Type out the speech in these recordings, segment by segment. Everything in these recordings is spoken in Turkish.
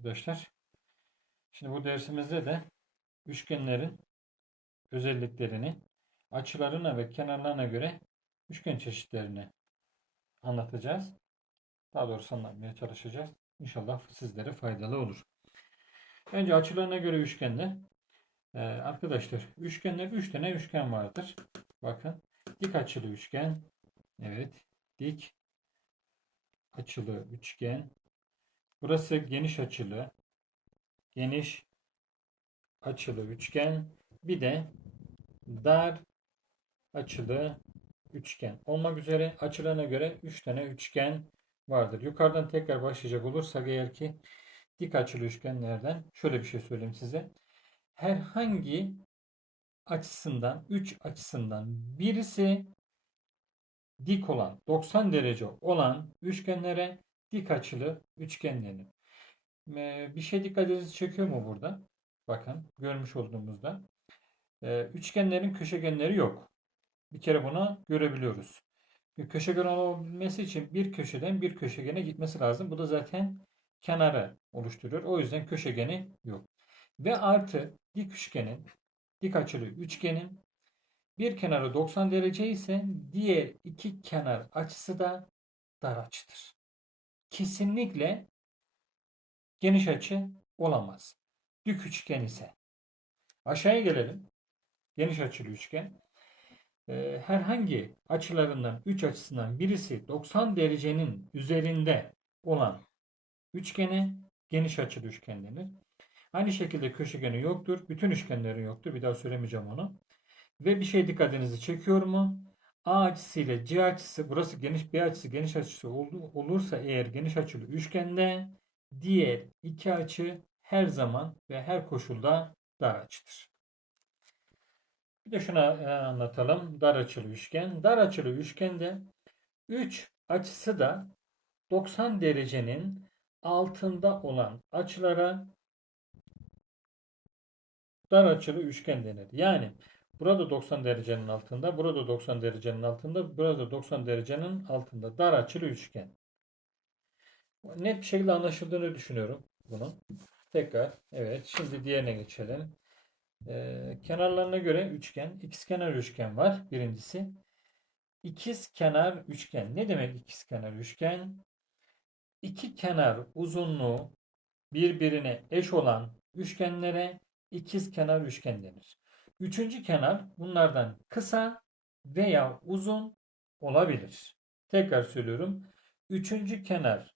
arkadaşlar. Şimdi bu dersimizde de üçgenlerin özelliklerini, açılarına ve kenarlarına göre üçgen çeşitlerini anlatacağız. Daha doğrusu anlatmaya çalışacağız. İnşallah sizlere faydalı olur. Önce açılarına göre üçgende. Ee, arkadaşlar üçgenler 3 üç tane üçgen vardır. Bakın dik açılı üçgen. Evet. Dik açılı üçgen. Burası geniş açılı. Geniş açılı üçgen. Bir de dar açılı üçgen olmak üzere açılarına göre 3 tane üçgen vardır. Yukarıdan tekrar başlayacak olursak eğer ki dik açılı üçgenlerden şöyle bir şey söyleyeyim size. Herhangi açısından 3 açısından birisi dik olan 90 derece olan üçgenlere dik açılı üçgen denir. Ee, Bir şey dikkatinizi çekiyor mu burada? Bakın görmüş olduğumuzda. Ee, Üçgenlerin köşegenleri yok. Bir kere bunu görebiliyoruz. Bir köşegen olabilmesi için bir köşeden bir köşegene gitmesi lazım. Bu da zaten kenarı oluşturuyor. O yüzden köşegeni yok. Ve artı dik üçgenin, dik açılı üçgenin bir kenarı 90 derece ise diğer iki kenar açısı da dar açıdır. Kesinlikle geniş açı olamaz. Dik üçgen ise. Aşağıya gelelim. Geniş açılı üçgen. Ee, herhangi açılarından 3 açısından birisi 90 derecenin üzerinde olan üçgene geniş açılı üçgen denir. Aynı şekilde köşegeni yoktur. Bütün üçgenlerin yoktur. Bir daha söylemeyeceğim onu. Ve bir şey dikkatinizi çekiyor mu? A açısı ile C açısı burası geniş B açısı geniş açısı oldu, olursa eğer geniş açılı üçgende diğer iki açı her zaman ve her koşulda dar açıdır. Bir de şuna e, anlatalım. Dar açılı üçgen. Dar açılı üçgende 3 açısı da 90 derecenin altında olan açılara dar açılı üçgen denir. Yani burada 90 derecenin altında, burada 90 derecenin altında, burada 90 derecenin altında dar açılı üçgen. Net bir şekilde anlaşıldığını düşünüyorum bunu. Tekrar evet şimdi diğerine geçelim. Ee, kenarlarına göre üçgen, ikizkenar üçgen var birincisi. İkiz kenar üçgen. Ne demek ikiz kenar üçgen? İki kenar uzunluğu birbirine eş olan üçgenlere ikiz kenar üçgen denir. Üçüncü kenar bunlardan kısa veya uzun olabilir. Tekrar söylüyorum. Üçüncü kenar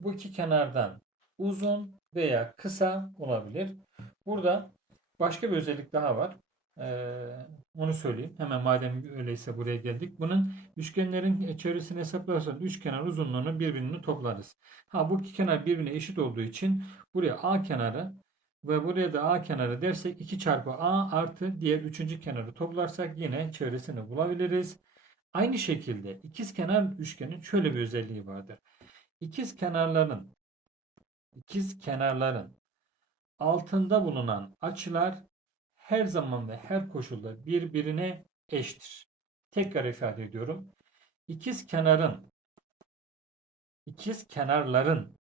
bu iki kenardan uzun veya kısa olabilir. Burada başka bir özellik daha var. Ee, onu söyleyeyim. Hemen madem öyleyse buraya geldik. Bunun üçgenlerin çevresini hesaplarsak üç kenar uzunluğunu birbirini toplarız. Ha bu iki kenar birbirine eşit olduğu için buraya A kenarı ve buraya da A kenarı dersek 2 çarpı A artı diğer üçüncü kenarı toplarsak yine çevresini bulabiliriz. Aynı şekilde ikiz kenar üçgenin şöyle bir özelliği vardır. İkiz kenarların ikiz kenarların altında bulunan açılar her zaman ve her koşulda birbirine eşittir. Tekrar ifade ediyorum. İkiz kenarın ikiz kenarların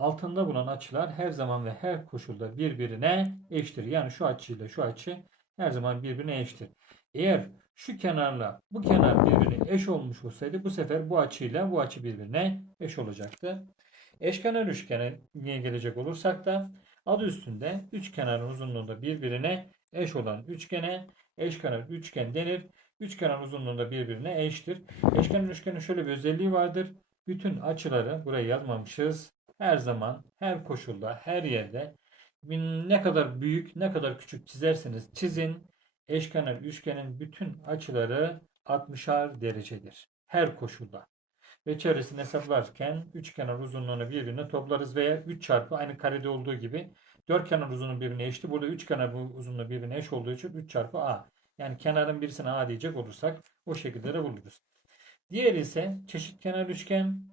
altında bulunan açılar her zaman ve her koşulda birbirine eşittir. Yani şu açıyla şu açı her zaman birbirine eşittir. Eğer şu kenarla bu kenar birbirine eş olmuş olsaydı bu sefer bu açıyla bu açı birbirine eş olacaktı. Eşkenar üçgene gelecek olursak da adı üstünde üç kenarın uzunluğunda birbirine eş olan üçgene eşkenar üçgen denir. Üç kenar uzunluğunda birbirine eşittir. Eşkenar üçgenin şöyle bir özelliği vardır. Bütün açıları buraya yazmamışız. Her zaman, her koşulda, her yerde ne kadar büyük, ne kadar küçük çizerseniz çizin. Eşkenar üçgenin bütün açıları 60'ar derecedir. Her koşulda. Ve çevresini hesaplarken üç kenar uzunluğunu birbirine toplarız veya 3 çarpı aynı karede olduğu gibi 4 kenar uzunluğu birbirine eşit. Burada 3 kenar uzunluğu birbirine eş olduğu için 3 çarpı A. Yani kenarın birisine A diyecek olursak o şekilde de buluruz. Diğeri ise çeşit kenar üçgen.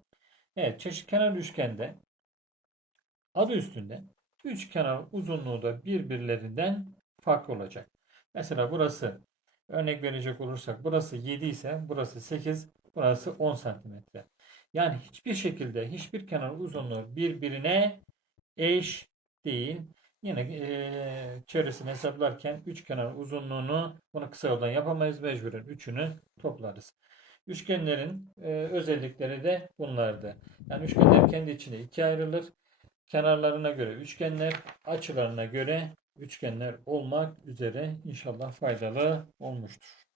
Evet çeşit kenar üçgende Adı üstünde. Üç kenar uzunluğu da birbirlerinden farklı olacak. Mesela burası örnek verecek olursak burası 7 ise burası 8 burası 10 santimetre. Yani hiçbir şekilde hiçbir kenar uzunluğu birbirine eş değil. Yine e, çevresini hesaplarken üç kenar uzunluğunu bunu kısa yoldan yapamayız. Mecburen üçünü toplarız. Üçgenlerin e, özellikleri de bunlardı. Yani üçgenler kendi içinde ikiye ayrılır kenarlarına göre üçgenler, açılarına göre üçgenler olmak üzere inşallah faydalı olmuştur.